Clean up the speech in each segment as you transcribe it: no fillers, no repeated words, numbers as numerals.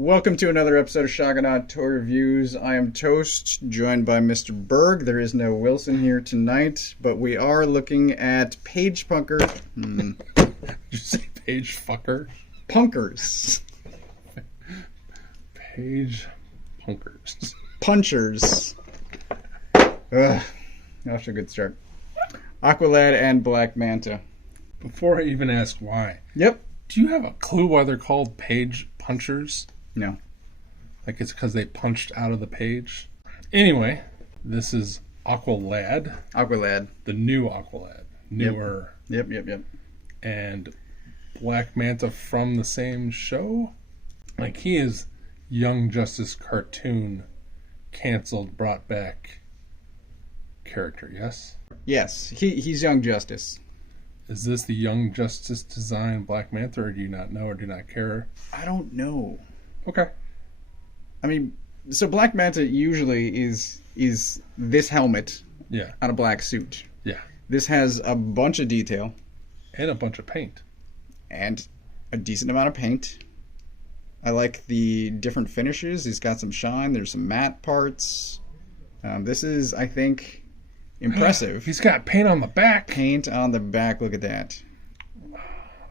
Welcome to another episode of Shoggonaut Toy Reviews. I am Toast, joined by Mr. Berg. There is no Wilson here tonight, but we are looking at Page Punker. Did you say Page Fucker? Punkers. Page Punkers. Punchers. Ugh, off to a good start. Aqualad and Black Manta. Before I even ask why, Yep. do you have a clue why they're called Page Punchers? No. Like it's because they punched out of the page? Anyway, this is Aqualad. Aqualad. The new Aqualad. Newer. Yep. And Black Manta from the same show? Like he is Young Justice cartoon, canceled, brought back character, yes? Yes, he's Young Justice. Is this the Young Justice design Black Manta, or do you not know or do not care? I don't know. Okay. I mean, so Black Manta usually is this helmet Yeah. on a black suit. Yeah. This has a bunch of detail And a bunch of paint. and a decent amount of paint. I like the different finishes. He's got some shine. There's some matte parts. This is, I think, impressive. He's got paint on the back. Paint on the back. Look at that.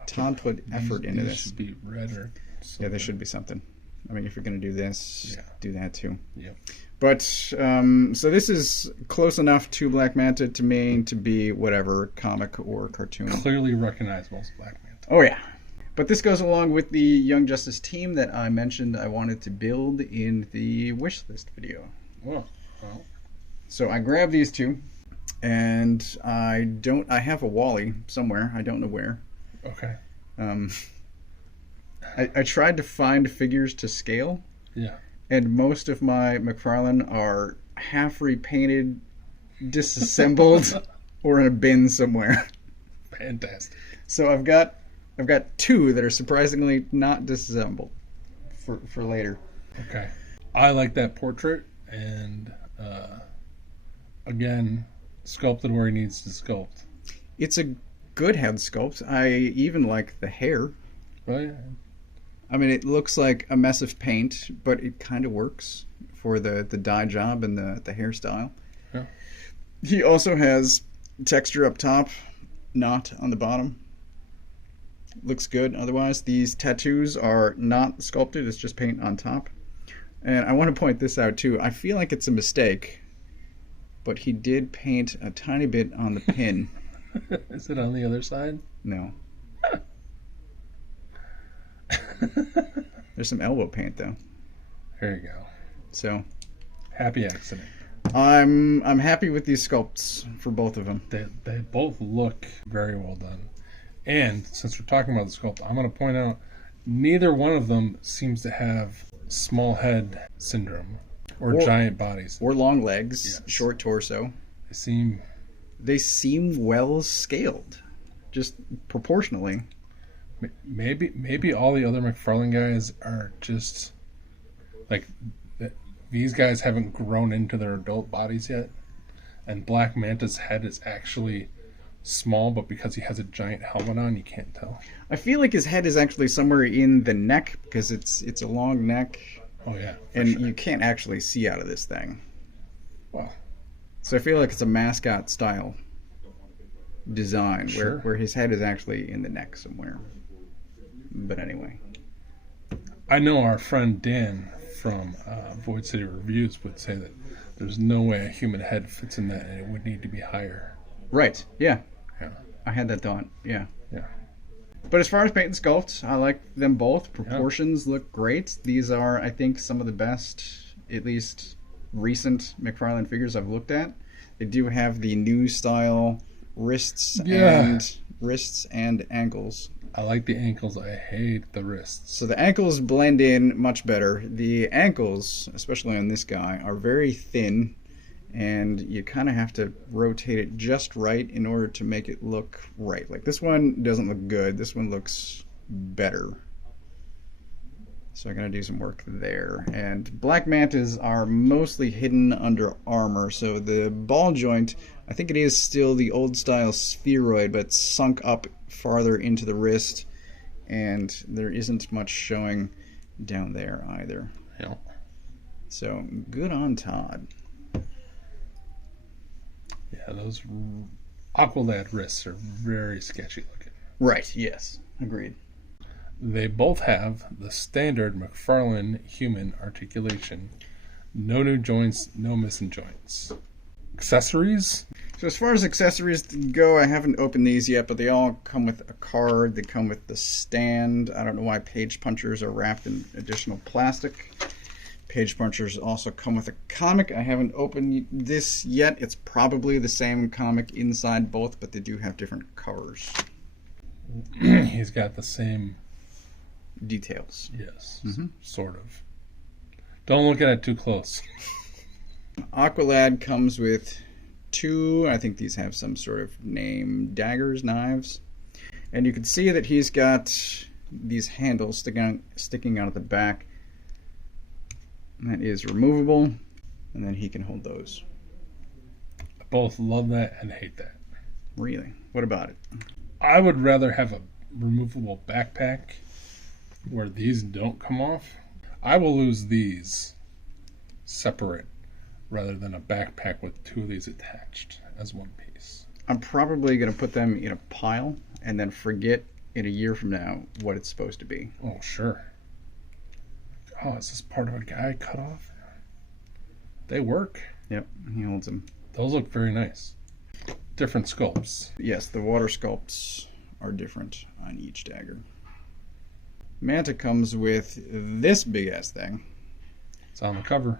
Tom put effort into These this. should be red or Yeah, there should be something. I mean, if you're going to do this, Yeah. do that too. Yep. But, so this is close enough to Black Manta to me to be whatever, comic or cartoon. Clearly recognizable as Black Manta. Oh, yeah. But this goes along with the Young Justice team that I mentioned I wanted to build in the wish list video. Well, So I grabbed these two, and I have a Wally somewhere. I don't know where. okay. I tried to find figures to scale, Yeah. and most of my McFarlane are half repainted, disassembled, or in a bin somewhere. Fantastic. So I've got two that are surprisingly not disassembled for later. Okay. I like that portrait, and again, sculpted where he needs to sculpt. It's a good head sculpt. I even like the hair. Right? I mean, it looks like a mess of paint, but it kind of works for the dye job and the hairstyle. Yeah. He also has texture up top, not on the bottom. Looks good. Otherwise, these tattoos are not sculpted. It's just paint on top. And I want to point this out, too. I feel like it's a mistake, but he did paint a tiny bit on the pin. Is it on the other side? No. There's some elbow paint, though. There you go. So Happy accident. I'm happy with these sculpts for both of them. They both look very well done. And since we're talking about the sculpt, I'm going to point out neither one of them seems to have small head syndrome or giant bodies. Or long legs, Yes. short torso. They seem well scaled, just proportionally. maybe all the other McFarlane guys are just like these guys haven't grown into their adult bodies yet, and Black Manta's head is actually small, but because he has a giant helmet on, you can't tell. I feel like his head is actually somewhere in the neck because it's a long neck, Oh yeah, and sure. you can't actually see out of this thing. Well, So I feel like it's a mascot style design Sure. where his head is actually in the neck somewhere. But anyway. I know our friend Dan from Void City Reviews would say that there's no way a human head fits in that, and it would need to be higher. Right, yeah. Yeah. I had that thought, yeah. Yeah. But as far as paint and sculpt, I like them both. Proportions look great. These are, I think, some of the best, at least recent McFarlane figures I've looked at. They do have the new style wrists and ankles. I like the ankles. I hate the wrists. So the ankles blend in much better. The ankles, especially on this guy, are very thin, and you kind of have to rotate it just right in order to make it look right. Like this one doesn't look good. This one looks better. So I'm going to do some work there. And Black Mantas are mostly hidden under armor. So the ball joint, I think it is still the old style spheroid, but sunk up farther into the wrist. And there isn't much showing down there either. Yeah. So good on Todd. Yeah, those Aqualad wrists are very sketchy looking. Right, yes. Agreed. They both have the standard McFarlane human articulation. No new joints, no missing joints. Accessories? So as far as accessories go, I haven't opened these yet, but they all come with a card. They come with the stand. I don't know why page punchers are wrapped in additional plastic. Page punchers also come with a comic. I haven't opened this yet. It's probably the same comic inside both, but they do have different covers. He's got the same Details. yes, sort of. Don't look at it too close. Aqualad comes with two, I think these have some sort of name, daggers, knives. And you can see that he's got these handles sticking out of the back. That is removable, and then he can hold those. I both love that and hate that. Really? What about it? I would rather have a removable backpack where these don't come off. I will lose these separate rather than a backpack with two of these attached as one piece. I'm probably going to put them in a pile and then forget in a year from now what it's supposed to be. Oh, sure. Oh, is this part of a guy cut off? They work. Yep, he holds them. Those look very nice. Different sculpts. Yes, the water sculpts are different on each dagger. Manta comes with this big ass thing, It's on the cover.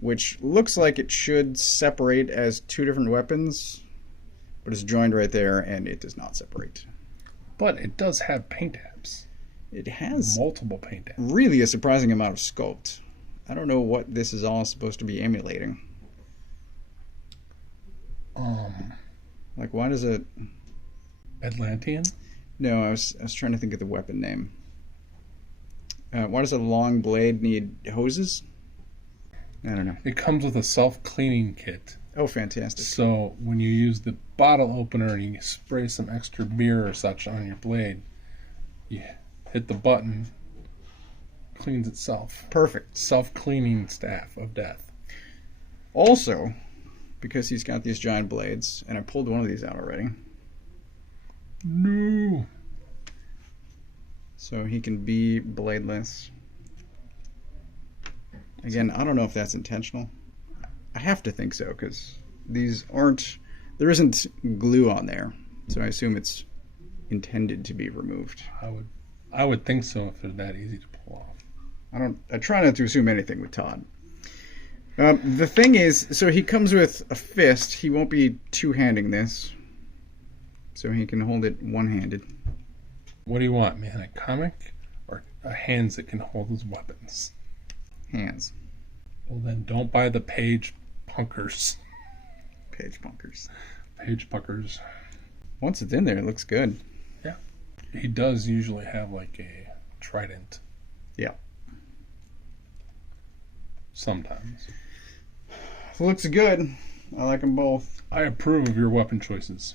which looks like it should separate as two different weapons, but it's joined right there and it does not separate. But it does have paint apps. It has Multiple paint apps. really a surprising amount of sculpt. I don't know what this is all supposed to be emulating. Like, why does it... Atlantean? No, I was trying to think of the weapon name. Why does a long blade need hoses? I don't know. It comes with a self-cleaning kit. Oh, fantastic. So when you use the bottle opener and you spray some extra beer or such on your blade, you hit the button, cleans itself. Perfect. Self-cleaning staff of death. Also, because he's got these giant blades, and I pulled one of these out already, No. so he can be bladeless. Again, I don't know if that's intentional. I have to think so, because these aren't... There isn't glue on there, so I assume it's intended to be removed. I would think so if they're that easy to pull off. I try not to assume anything with Todd. The thing is, so he comes with a fist. He won't be two-handing this, so he can hold it one-handed. What do you want, man? A comic or hands that can hold his weapons? Hands. Well, then don't buy the page punkers. Page bunkers. Page puckers. Once it's in there, it looks good. Yeah. He does usually have like a trident. Yeah. Sometimes. Looks good. I like them both. I approve of your weapon choices.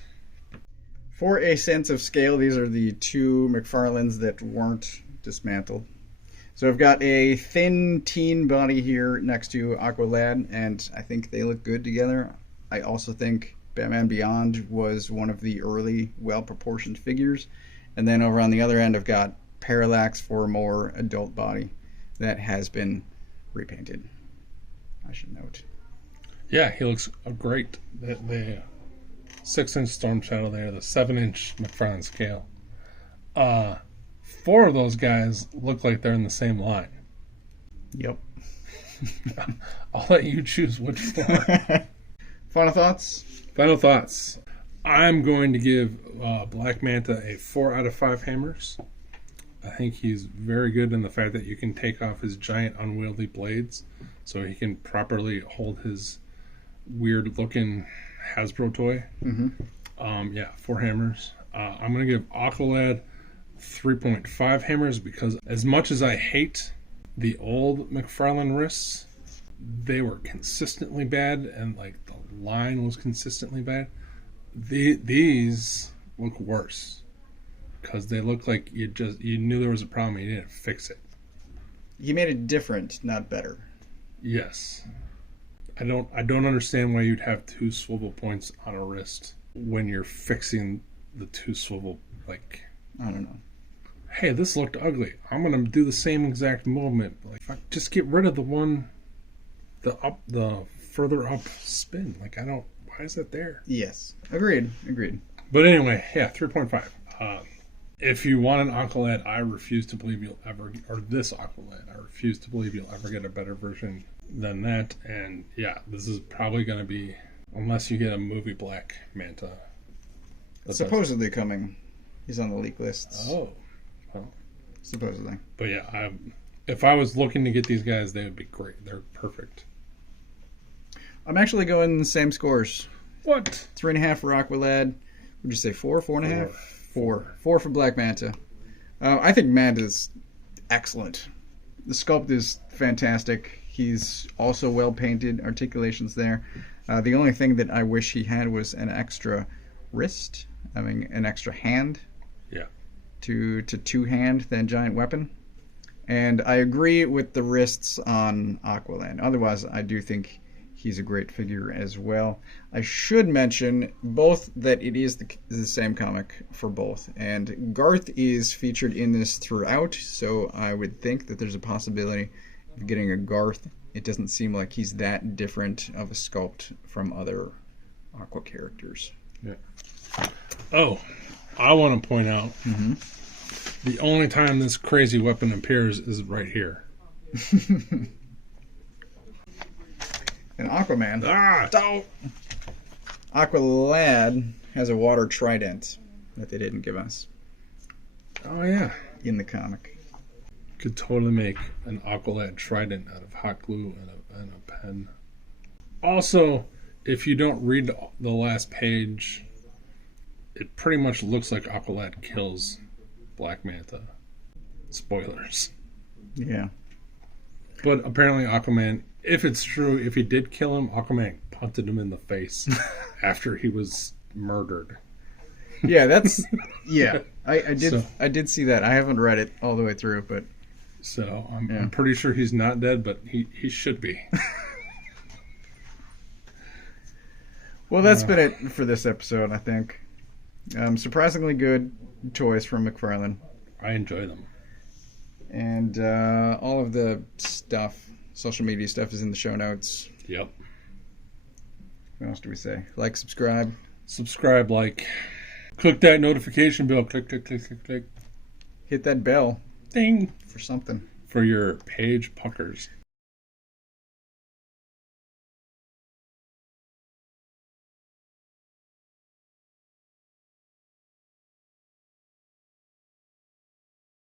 For a sense of scale, these are the two McFarlanes that weren't dismantled. So I've got a thin teen body here next to Aqualad, and I think they look good together. I also think Batman Beyond was one of the early well-proportioned figures. And then over on the other end, I've got Parallax for a more adult body that has been repainted, I should note. Yeah, he looks great. The 6-inch Storm Shadow there, the 7-inch McFarlane scale. 4 of those guys look like they're in the same line. Yep. I'll let you choose which 4. Final thoughts? Final thoughts. I'm going to give Black Manta a 4 out of 5 hammers. I think he's very good in the fact that you can take off his giant unwieldy blades so he can properly hold his weird looking Hasbro toy. Mm-hmm. 4 hammers. I'm going to give Aqualad 3.5 hammers because as much as I hate the old McFarlane wrists, they were consistently bad and like the line was consistently bad. These look worse because they look like you knew there was a problem and you didn't fix it. He made it different, not better. Yes. I don't understand why you'd have two swivel points on a wrist when you're fixing the two swivel, like, I don't know. hey, this looked ugly. I'm gonna do the same exact movement. Like, just get rid of the further up spin. Like, why is that there? Yes. Agreed. But anyway, yeah, 3.5. If you want an Aqualad, I refuse to believe you'll ever, or this Aqualad, I refuse to believe you'll ever get a better version than that. And yeah, this is probably going to be, unless you get a movie black Manta. Supposedly coming. He's on the leak lists. Oh. Well. Supposedly. But yeah, if I was looking to get these guys, they would be great. They're perfect. I'm actually going the same scores. What? 3.5 for Aqualad. Would you say 4? 4.5? 4. 4 for Black Manta. I think Manta's excellent. The sculpt is fantastic. He's also well painted. Articulations there. The only thing that I wish he had was an extra wrist. I mean, an extra hand. Yeah. To two-hand that giant weapon. And I agree with the wrists on Aqualad. Otherwise, I do think he's a great figure as well. I should mention both that it is the same comic for both. And Garth is featured in this throughout, so I would think that there's a possibility of getting a Garth. It doesn't seem like he's that different of a sculpt from other Aqua characters. Yeah. Oh, I want to point out the only time this crazy weapon appears is right here. And Aquaman. Don't! Aqualad has a water trident that they didn't give us Oh, yeah. in the comic. Could totally make an Aqualad trident out of hot glue and a pen. Also, if you don't read the last page, it pretty much looks like Aqualad kills Black Manta. Spoilers. Yeah. But apparently Aquaman, if it's true, if he did kill him, Aquaman punted him in the face after he was murdered. Yeah, that's... Yeah, I did. So- I did see that. I haven't read it all the way through, but... So I'm pretty sure he's not dead, but he should be. Well, that's been it for this episode, I think. Surprisingly good toys from McFarlane. I enjoy them. And all of the stuff, social media stuff, is in the show notes. Yep. What else do we say? Like, subscribe. Subscribe, like, click that notification bell. Click, click, click, click, click. Hit that bell Ding. for something. For your page puckers.